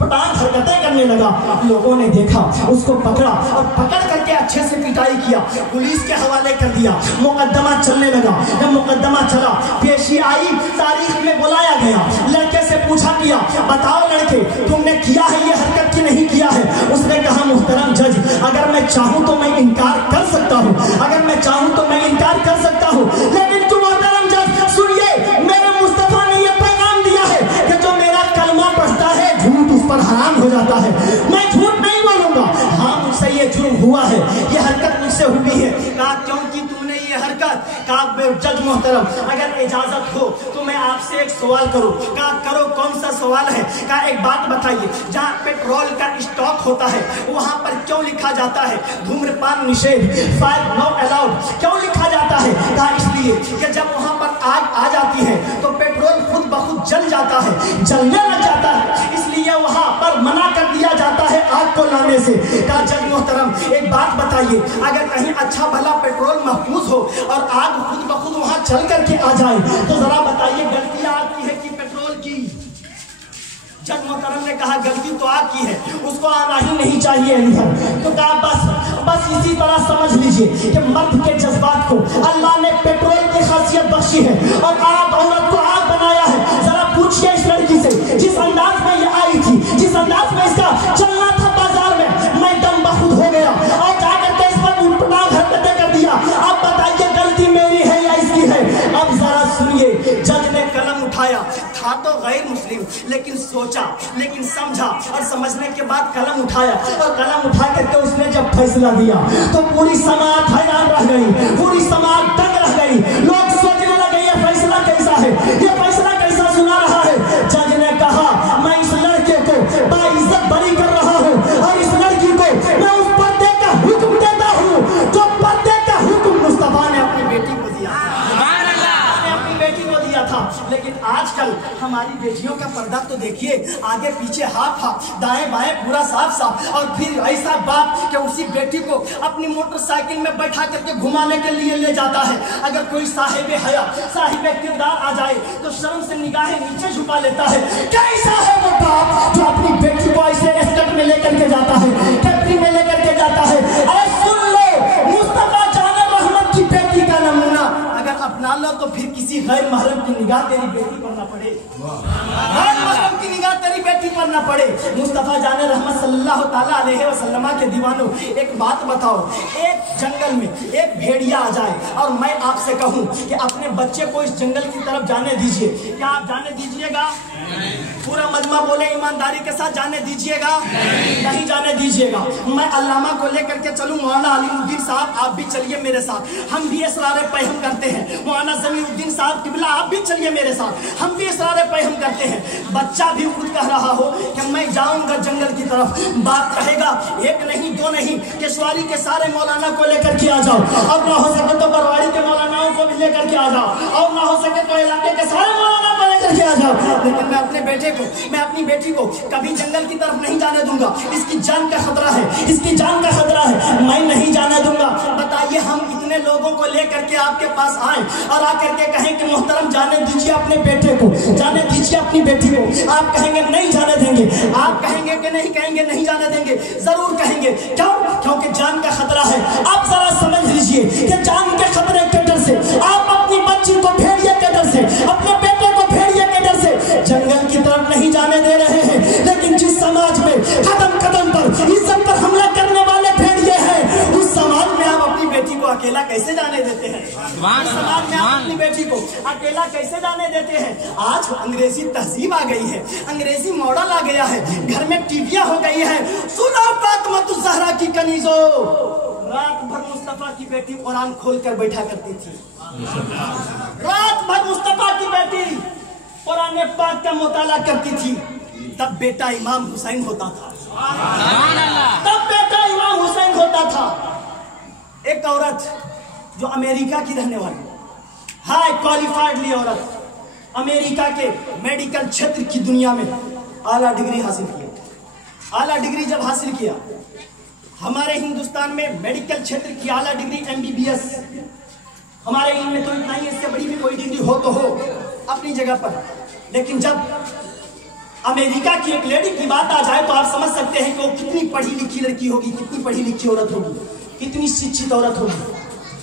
पटान हरकतें करने लगा। लोगों ने देखा, उसको पकड़ा और पकड़ करके अच्छे से पिटाई किया, पुलिस के हवाले कर दिया। मुकदमा चलने लगा। जब मुकदमा चला, पेशी आई, तारीख में बुलाया गया, लड़के से पूछा किया, बताओ लड़के तुमने किया है ये हरकत की नहीं किया है? उसने कहा, मुहतरम जज, अगर मैं चाहूं तो मैं इनकार कर सकता हूं, अगर मैं चाहूं तो मैं इनकार कर सकता हूं, लेकिन तुम मुहतरम जज सुनिए, मेरे मुस्तफा ने यह पैगाम दिया है कि जो मेरा कलमा पढ़ता है झूठ उस पर हराम हो जाता है। मैं झूठ नहीं बोलूंगा, हाँ मुझसे ये जुर्म हुआ है, ये हरकत मुझसे हुई है। कहा क्यों की तुमने ये हरकत? कहा जज मोहतरम अगर इजाजत हो तो मैं आपसे एक सवाल करूं। कहा करो, कौन सा सवाल है? कहा एक बात बताइए, जहां पेट्रोल का स्टॉक होता है वहां पर क्यों लिखा जाता है धूम्रपान निषेध, फायर नॉट अलाउड, क्यों लिखा जाता है? कहा इसलिए कि जब वहां पर आग आ जाती है तो पेट्रोल खुद ब खुद जल जाता है, जलने लग जाता है, इसलिए वहां पर मना कर दिया जाता है आग को लाने से। कहा जज मोहतरम एक बात बताइए, अगर कहीं अच्छा भला पेट्रोल महफूज हो और आग खुद ब खुद वहां चल करके आ जाए तो जरा बताइए गलती आग की है कि पेट्रोल की? जज मोहतरम ने कहा गलती तो आग की है, उसको आना ही नहीं चाहिए इधर। तो कहा बस इसी तरह समझ लीजिए कि मर्द के जज्बात को अल्लाह ने पेट्रोल की खासियत बख्शी है और आप औरत को आग बनाया है। जरा पूछिए इस लड़की से, जिस अंदाज में ये आई थी, जिस अंदाज में इसका चलना था बाजार में, मैं दम बखुद हो गया और जाकर के इस पर उठपटांग हरकतें कर दिया। अब बताइए गलती मेरी है या इसकी है? अब जरा सुनिए, जज ने कलम उठाया, था तो गैर मुस्लिम लेकिन सोचा, लेकिन समझा और समझने के बाद कलम उठाया और कलम उठा करके उसने जब फैसला दिया तो पूरी समाज हैरान रह गई, पूरी समाज दंग रह गई। लोग सोचने लगे ये फैसला कैसा है, ये फैसला कैसा सुना रहा है। जज ने कहा मैं इस लड़के को बाइज्जत बरी कर रहा हूँ और इस लड़की को मैं उस पर्दे का हुक्म देता हूँ जो पर्दे का हुक्म मुस्तफा ने अपनी बेटी को दिया, अपनी बेटी को दिया था। लेकिन आजकल हम हमारी बेटियों का पर्दा तो देखिए, आगे पीछे हाथ दाएं बाएं पूरा साफ साफ, और फिर ऐसा बाप कि उसी बेटी को अपनी मोटरसाइकिल में बैठा करके घुमाने के लिए ले जाता है। अगर कोई साहिब हया साहिब किरदार आ जाए तो शर्म से निगाहें नीचे झुका लेता है। कैसा है वो बाप जो अपनी बेटी को ऐसे एस्कर्ट में लेकर के जाता है, कैप्री में लेकर के जाता है। और सुन लो, मुस्तफा जाने रहमत की बेटी का नमूना अगर अपना लो तो फिर किसी गैर महरम की निगाह तेरी बेटी पर ना पड़े, गैर महरम की निगाह तेरी बेटी पर ना पड़े। मुस्तफा जाने रहमत सल्लल्लाहु ताला अलैहि वसल्लम के दीवानों, एक बात बताओ, एक जंगल में एक भेड़िया आ जाए और मैं आपसे कहूं कि अपने बच्चे को इस जंगल की तरफ जाने दीजिए, क्या आप जाने दीजिएगा? पूरा मजमा बोले ईमानदारी के साथ जाने दीजिएगा? नहीं जाने दीजिएगा। मैं अल्लामा को लेकर के चलूं, मौलाना अलीउद्दीन साहब आप भी चलिए मेरे साथ, हम भी इसरार पैहम करते हैं। मौलाना ज़मीउद्दीन साहब किबला आप भी चलिए मेरे साथ, हम भी इसरार पैहम करते हैं। बच्चा भी खुद कह रहा हो कि मैं जाऊंगा जंगल की तरफ, बाप कहेगा एक नहीं दो नहीं, केशवारी के सारे मौलाना को लेकर के आ जाओ, और ना हो सके तो बरवाड़ी के मौलानाओं को भी लेकर के आ जाओ, और ना हो सके तो इलाके के सारे मौलाना को लेकर के आ जाओ। लेकिन मैं अपने बेटे को, मैं अपनी बेटी को कभी जंगल की तरफ नहीं जाने दूंगा। इसकी जान का खतरा है, इसकी जान का खतरा है, मैं नहीं जाने दूंगा। बताइए, हम इतने लोगों को लेकर के आपके पास आए और आकर के कहें कि मोहतरम जाने दीजिए अपने बेटे को, जाने दीजिए अपनी बेटी को, आप कहेंगे नहीं जाने देंगे? आप कहेंगे कि नहीं? कहेंगे नहीं जाने देंगे, जरूर कहेंगे। क्यों? क्योंकि जान का खतरा है। आप जरा समझ लीजिए कि जान के खतरे के डर से आप अपनी बच्ची को भेड़िए के डर से, अपने बेटे को भेड़िए के डर से जंगल की तरफ नहीं जाने दे रहे हैं। लेकिन जिस समाज में कदम कदम पर इज्जत पर हमला करने वाले भेड़िए हैं, उस समाज में आप अपनी बेटी को अकेला कैसे जाने देते हैं? समाज में आप अपनी बेटी को अकेला कैसे जाने देते हैं? आज अंग्रेजी तहजीब आ गई है, अंग्रेजी मॉडल आ गया है, घर में टीवियां हो गई है। सुनो फातिमा ज़हरा की कनीजो, रात भर मुस्तफा की बेटी कुरान खोल कर बैठा करती थी। रात भर मुस्तफा की बेटी कुरान पाक का मुताला करती थी। तब बेटा इमाम हुसैन होता था, तब बेटा इमाम हुसैन होता था। एक औरत जो अमेरिका की रहने वाली, हाई क्वालिफाइड औरत, अमेरिका के मेडिकल क्षेत्र की दुनिया में आला डिग्री हासिल किया। आला डिग्री जब हासिल किया, हमारे हिंदुस्तान में मेडिकल क्षेत्र की आला डिग्री MBBS, हमारे इनमें तो इतना ही, इससे बड़ी भी कोई डिग्री हो तो हो अपनी जगह पर। लेकिन जब अमेरिका की एक लेडी की बात आ जाए तो आप समझ सकते हैं कि वो कितनी पढ़ी लिखी लड़की होगी, कितनी पढ़ी लिखी औरत होगी, कितनी शिक्षित औरत होगी।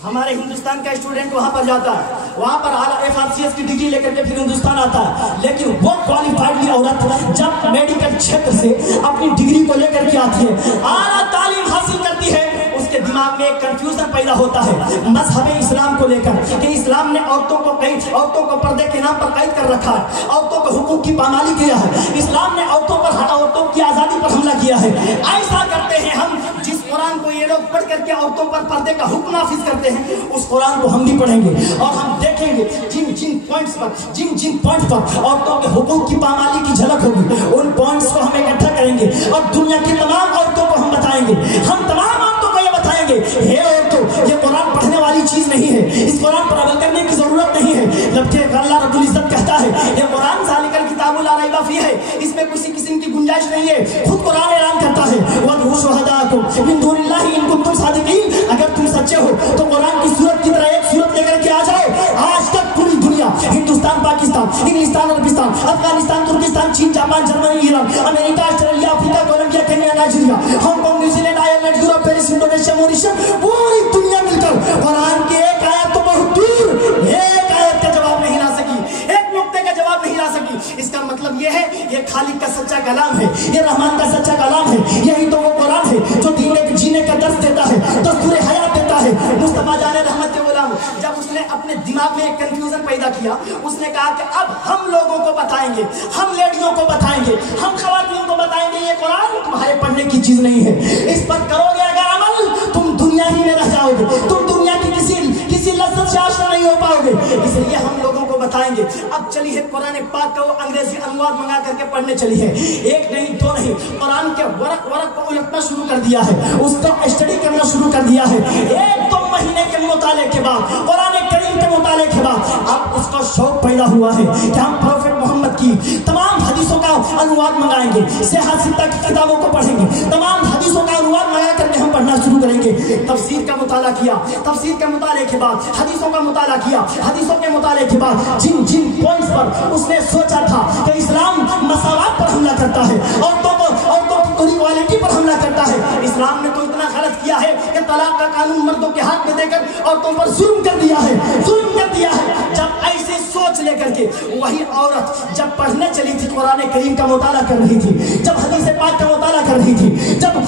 हमारे हिंदुस्तान का स्टूडेंट वहां पर जाता है, वहां पर आला FRCS की डिग्री लेकर के फिर हिंदुस्तान आता है। लेकिन वो क्वालिफाइड औरत जब मेडिकल क्षेत्र से अपनी डिग्री को लेकर के आती है, आला तालीम हासिल करती है, उसके दिमाग में एक कंफ्यूजन पैदा होता है मजहब इस्लाम को लेकर कि इस्लाम ने औरतों को पर्दे के नाम पर कैद कर रखा है, औरतों के हुकूक की पामाली किया है, इस्लाम ने औरतों की आजादी पर हमला किया है। ऐसा करते हैं हम, जिस कुरान को ये लोग पढ़ करके औरतों पर पर्दे का हुक्म नाफिज करते हैं, उस कुरान को हम भी पढ़ेंगे और हम देखेंगे जिन जिन पॉइंट्स पर औरतों के हुकूक की पामाली की झलक होगी, उन पॉइंट्स को हम इकट्ठा करेंगे और दुनिया की तमाम औरतों को हम बताएंगे। हम तमाम औरतों को ये बताएंगे, हे औरतों, ये कुरान पढ़ने वाली चीज नहीं है, इस कुरान पर अमल करने की जरूरत नहीं है। जबकि अल्लाह रब्बुल इज्जत कहता है ये कुरान ज़ालिकल किताबुल ला रैब फीह है, इसमें किसी किस्म की गुंजाइश नहीं है। खुद कुरान ऐलान करता है वदउ शुहदाकुम मिन दुनिल्लाहि इन कुंतुम सादिकीन, अगर तुम सच्चे हो तो कुरान की सूरत की तरह एक सूरत लेकर के आ जाओ। आज तक पूरी दुनिया, हिंदुस्तान, पाकिस्तान, इंग्लिस्तान, अरबिस्तान, अफगानिस्तान, तुर्किस्तान, चीन, Japan, Germany, Iran, America, Australia, Africa, Colombia, Kenya, Nigeria, Hong Kong, New Zealand, Ireland, Europe, Paris, Indonesia, Mauritius, पूरी दुनिया मिलकर कुरान की एक आयत तो बहुत दूर एक आयत का जवाब नहीं ला सकी, एक नुक्ते का जवाब नहीं ला सकी। इसका मतलब यह है ये खालिक का सच्चा कलाम है, ये रहमान का सच्चा कलाम है, यही तो वो कुरान है जो जीने का दर्स देता है, दस्तूर हयात देता है। मुस्तफा जाने रहमत के गुलाम, जब उसने अपने दिमाग में एक कंफ्यूजन पैदा किया, उसने कहा कि अब हम लोगों को बताएंगे, हम लेडियों को बताएंगे, हम खवातीन को बताएंगे, ये कुरान तुम्हारे पढ़ने की चीज नहीं है। इस पर करोगे अगर अमल, तुम दुनिया ही में रह जाओगे, तुम दुनिया की किसी लज्जत से आशना नहीं हो पाओगे। इसलिए हम लोगों को बताएंगे। अब चलिए कुरान पाक का वो अंग्रेजी अनुवाद मंगा करके पढ़ने चली है, एक नहीं दो नहीं, कुरान के वरक को उलटना शुरू कर दिया है, उसका स्टडी करना शुरू कर दिया है। 1-2 महीने के मुताले के बाद कुरान करीम के मुताले के बाद अब उसको शौक पैदा हुआ है कि हम प्रोफेट मोहम्मद की तमाम हदीसों का अनुवाद मंगाएंगे, सिहत सित्ता की किताबों को पढ़ेंगे, तमाम हदीसों का अनुवाद मंगा करके हम पढ़ना शुरू करेंगे। तफसीर का मुताला किया, तफसीर के मुताले के बाद हदीसों का मुताला किया, हदीसों के मुताले के बाद जिन जिन पॉइंट्स पर उसने सोचा था कि इस्लाम मसावात पर हमला करता है, औरतों की इक्वालिटी पर हमला करता है, इस्लाम ने तो इतना गलत किया है कि तलाक का कानून मर्दों के हाथ में देकर औरतों पर जुल्म कर दिया है, जुल्म कर दिया है। जब ऐसे सोच लेकर के वही औरत जब पढ़ने चली थी, कुरान करीम का मुताला कर रही थी, जब हदीस पाक का मुताला कर रही थी, जब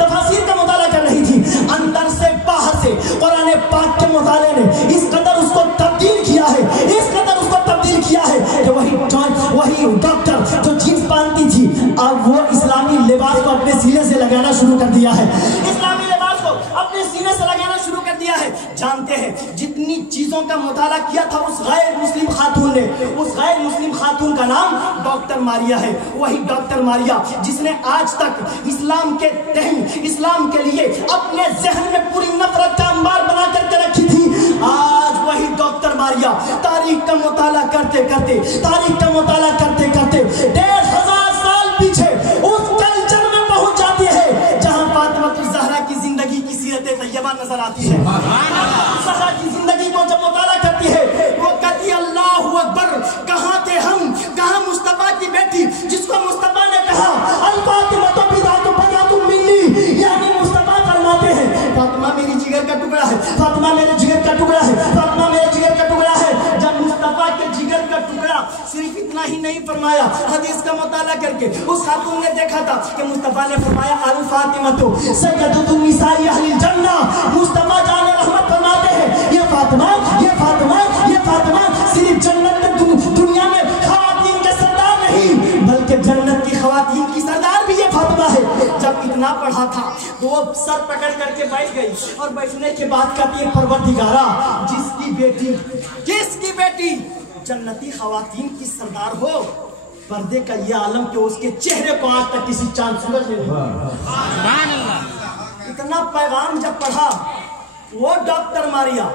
तफसीर का मुताला कर रही थी, अंदर से बाहर से कुरान पाक के मुताले ने इस कदर उसको तब्दील किया है, इस कदर उसको तब्दील किया है कि वही डॉक्टर जो जींस पहनती थी अब वो इस्लामी लिबास को अपने सीने से लगाना शुरू कर दिया है, इस्लामी लिबास को अपने सीने से लगाना शुरू कर दिया है। जानते हैं जितनी चीजों का मुताला किया था उस गैर मुस्लिम खातून ने, उस गैर मुस्लिम खातून का नाम डॉक्टर मारिया है। वही डॉक्टर मारिया जिसने आज तक इस्लाम के तहम, इस्लाम के लिए अपने जहन में पूरी नफरत का अंबार बना करके रखी थी, आज वही डॉक्टर मारिया तारीख का मुताला करते करते, तारीख का मुताला करते करते 1500 साल पीछे उस कल्चर में पहुंच जाती है जहां फातिमा ज़हरा की जिंदगी की सीरत तैयबा नजर आती है। ज़हरा की जिंदगी को जब मुताला करती है वो कहती है अल्लाहु अकबर, कहां थे हम, कहां मुस्तफा की बेटी जिसको मुस्तफा ने कहा अल फातिमा तो बिदातु बदातु मिन्नी, यानी मुस्तफा फरमाते हैं फातिमा मेरी जिगर का टुकड़ा है, फातिमा मेरे जिगर का टुकड़ा है, फातिमा मेरे जिगर का टुकड़ा है। जब मुस्तफा के जिगर का टुकड़ा सिर्फ इतना ही नहीं फरमाया, हदीस का मुताला करके उस खातून ने देखा था कि मुस्तफा ने फरमाया अल फातिमा तो सय्यदतु निसाई अहलिल जन्ना, मुस्तफा जान रहमत फरमाते हैं ये फातिमा, ये फातिमा, ये फातिमा सिर्फ जन्नत में दुनिया में खवातीन के सरदार नहीं बल्कि जन्नत की खवातीन की सरदार भी ये फातिमा है। जब इतना पढ़ा था तो वो सर पकड़ करके बैठ गई और बैठने के बाद कहती है परवरदिगारा जिसकी बेटी जन्नती खवातीन की सरदार हो, पर्दे का ये आलम कि उसके चेहरे को आज तक किसी चांद सूरज ने नहीं। इतना पैगाम जब पढ़ा वो डॉक्टर मारिया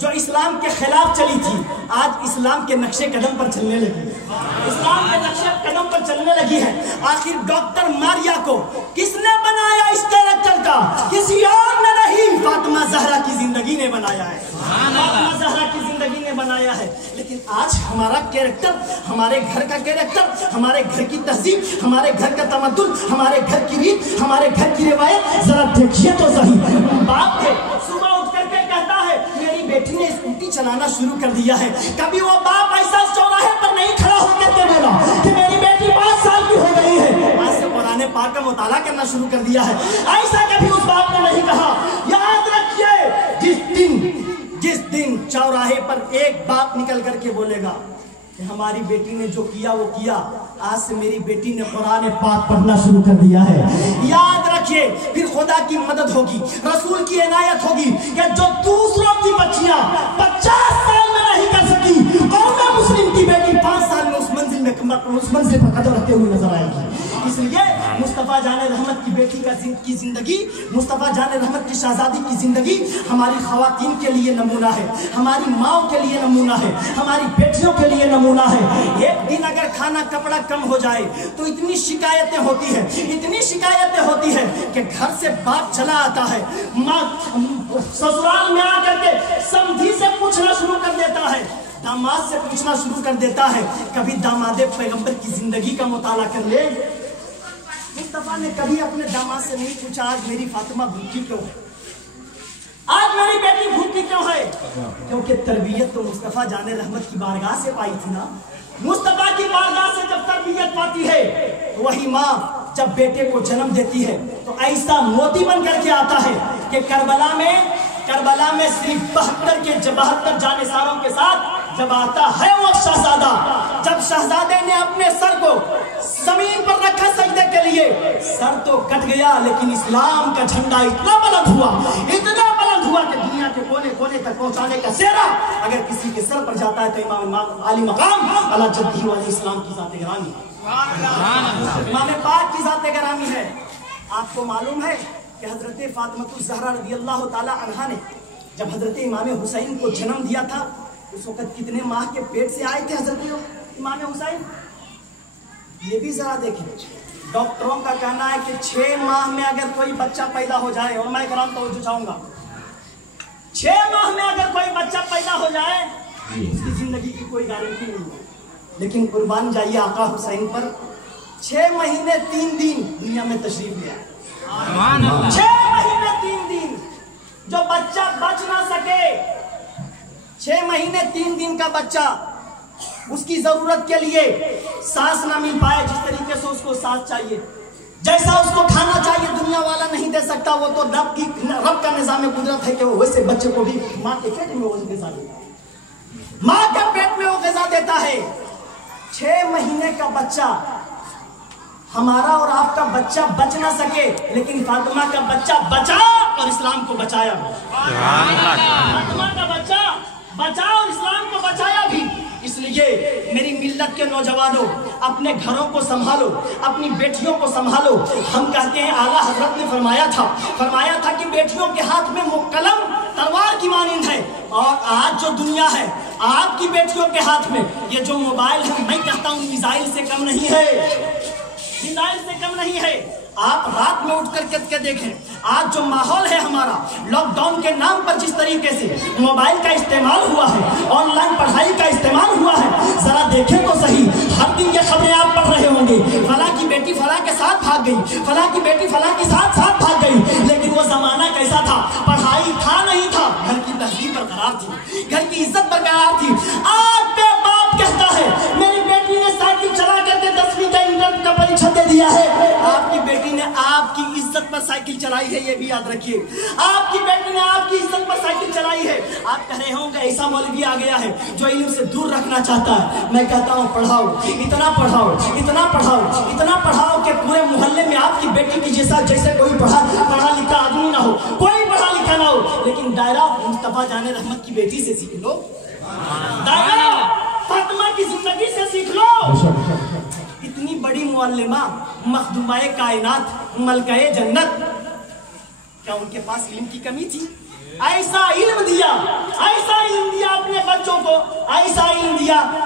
जो इस्लाम के खिलाफ चली थी आज इस्लाम के नक्शे कदम पर चलने लगी, इस्लाम के नक्शे कदम पर चलने लगी है। आखिर डॉक्टर मारिया को किसने बनाया इस कैरेक्टर का? किसी और ने नहीं, फातिमा ज़हरा की जिंदगी ने बनाया है, फातिमा ज़हरा की जिंदगी ने बनाया है। लेकिन आज हमारा कैरेक्टर, हमारे घर का कैरेक्टर, हमारे घर की तहजीब, हमारे घर का तमद्दुन, हमारे घर की रीत, हमारे घर की रिवायत जरा देखिए तो सही। बाप के सुबह उठ करके कहता है मेरी बेटी ने स्कूटी चलाना शुरू कर दिया है, कभी वो बाप ऐसा चौराहे पर नहीं खड़ा होकर के बोला कि मेरी बेटी 5 साल की हो गई है, आज से कुरान पाक का मुताला करना शुरू कर दिया है, ऐसा कभी उस बाप ने नहीं कहा। याद रखिए जिस दिन चौराहे पर एक बाप निकल करके बोलेगा कि हमारी बेटी ने जो किया वो किया, आज से मेरी बेटी ने कुरान पाक पढ़ना शुरू कर दिया है, याद रखिए फिर खुदा की मदद होगी, रसूल की इनायत होगी कि जो दूसरों की बच्चियां 50 साल में नहीं कर सकी, कौन मुस्लिम की बेटी 5 साल में उस मंजिल पर कदम रखते हुए नजर आएगी। इसलिए मुस्तफा जाने रहमत की बेटी की जिंदगी, मुस्तफा जाने रहमत की शहजादी की जिंदगी हमारी खवातीन के लिए नमूना है, हमारी माओ के लिए नमूना है, हमारी बेटियों के लिए नमूना है। एक दिन अगर खाना कपड़ा कम हो जाए तो इतनी शिकायतें होती है, इतनी शिकायतें होती है कि घर से बाप चला आता है, माँ ससुराल में आकर के समधी से पूछना शुरू कर देता है, दामाद से पूछना शुरू कर देता है। कभी दामादे पैगंबर की जिंदगी का मुताला कर ले। मुस्तफा ने कभी अपने दामाद से नहीं पूछा आज मेरी फातिमा भूखी क्यों है, आज मेरी बेटी भूखी क्यों है, क्योंकि तरबियत तो मुस्तफा जाने रहमत की बारगाह से पाई थी ना। मुस्तफा की बारगाह से जब तरबियत पाती है तो वही माँ जब बेटे को जन्म देती है तो ऐसा मोती बन करके आता है कि करबला में सिर्फ 72 जानिसारों के साथ जब आता है वो शहजादा, जब शहजादे ने अपने सर को जमीन पर रखा सजदे के लिए, सर तो कट गया लेकिन इस्लाम का झंडा इतना बुलंद हुआ कि दुनिया के कोने कोने तक पहुंचाने का सेहरा अगर किसी के सर पर जाता है तो इमाम आली मकाम अला जद्दी वाले इस्लाम की ज़ात गिरामी, इमाम पाक की ज़ात गिरामी है। आपको मालूम है कि हजरत फातिमा ज़हरा रज़ियल्लाहु ताला अन्हा ने जब हजरत इमाम हुसैन को जन्म दिया था उस वक्त कितने माह के पेट से आए थे हजरत इमाम हुसैन, ये भी जरा देखें। डॉक्टरों का कहना है कि 6 माह में अगर कोई बच्चा पैदा हो जाए, और मैं कराम तवज्जो चाहूंगा, 6 माह में अगर कोई बच्चा पैदा हो जाए उसकी जिंदगी की कोई गारंटी नहीं है। लेकिन कुर्बान जाइए आका हुसैन पर, 6 महीने 3 दिन दुनिया में तशरीफ ले आए। 6 महीने 3 दिन जो बच्चा बच ना सके, 6 महीने 3 दिन का बच्चा, उसकी जरूरत के लिए सांस ना मिल पाए, जिस तरीके से उसको सांस चाहिए, जैसा उसको खाना चाहिए दुनिया वाला नहीं दे सकता, वो तो रब का निजाम कुदरत है कि वो वैसे बच्चे को भी माँ के पेट में वो ग़िज़ा देता है, माँ के पेट में वो ग़िज़ा देता है। 6 महीने का बच्चा, हमारा और आपका बच्चा बच ना सके, लेकिन फातिमा का बच्चा बचा और इस्लाम को बचाया। फातिमा का बच्चा बचा और इस्लाम को बचाया भी। इसलिए मेरी मिल्लत के नौजवानों, अपने घरों को संभालो, अपनी बेटियों को संभालो। हम कहते हैं आला हजरत ने फरमाया था कि बेटियों के हाथ में वो कलम तलवार की मानिंद है, और आज जो दुनिया है आपकी बेटियों के हाथ में ये जो मोबाइल है, मैं कहता हूँ मिसाइल से कम नहीं है, मिसाइल से कम नहीं है। आप रात में उठ करके देखें, आज जो माहौल है हमारा, लॉकडाउन के नाम पर जिस तरीके से मोबाइल का इस्तेमाल हुआ है, ऑनलाइन पढ़ाई का इस्तेमाल हुआ है, जरा देखें तो सही। हर दिन ये खबरें आप पढ़ रहे होंगे, फला की बेटी फला के साथ भाग गई, फला की बेटी फला के साथ भाग गई। लेकिन वो जमाना कैसा था? पढ़ाई था नहीं था, घर की तहजीब बरकरार थी, घर की इज्जत बरकरार थी। आज पे बाप कहता है मेरी बेटी ने साइकिल चला करके 10वीं का इंटर का परीक्षा दे दिया है। आपकी बेटी ने आपकी इज्जत पर साइकिल चलाई है, ये भी याद रखिए। आपकी बेटी ने आपकी इज्जत पर साइकिल चलाई है। आप कह रहे होंगे ऐसा मौलवी आ गया है जो इल्म से दूर रखना चाहता है। मैं कहता हूँ पढ़ाओ, इतना पढ़ाओ, इतना पढ़ाओ, इतना पढ़ाओ कि पूरे मोहल्ले में आपकी बेटी की जैसे कोई पढ़ा लिखा आदमी ना हो, कोई पढ़ा लिखा ना हो, लेकिन दायरा मुस्तफा जाने रहमत की बेटी से सीख लो, दायरा फातिमा की जिंदगी से सीख लो। इतनी बड़ी मुअल्लिमा, मखदूमाए कायनात, मलकाए जन्नत, क्या उनके पास इल्म की कमी थी? ऐसा इल्म दिया अपने बच्चों को, ऐसा इल्म दिया कि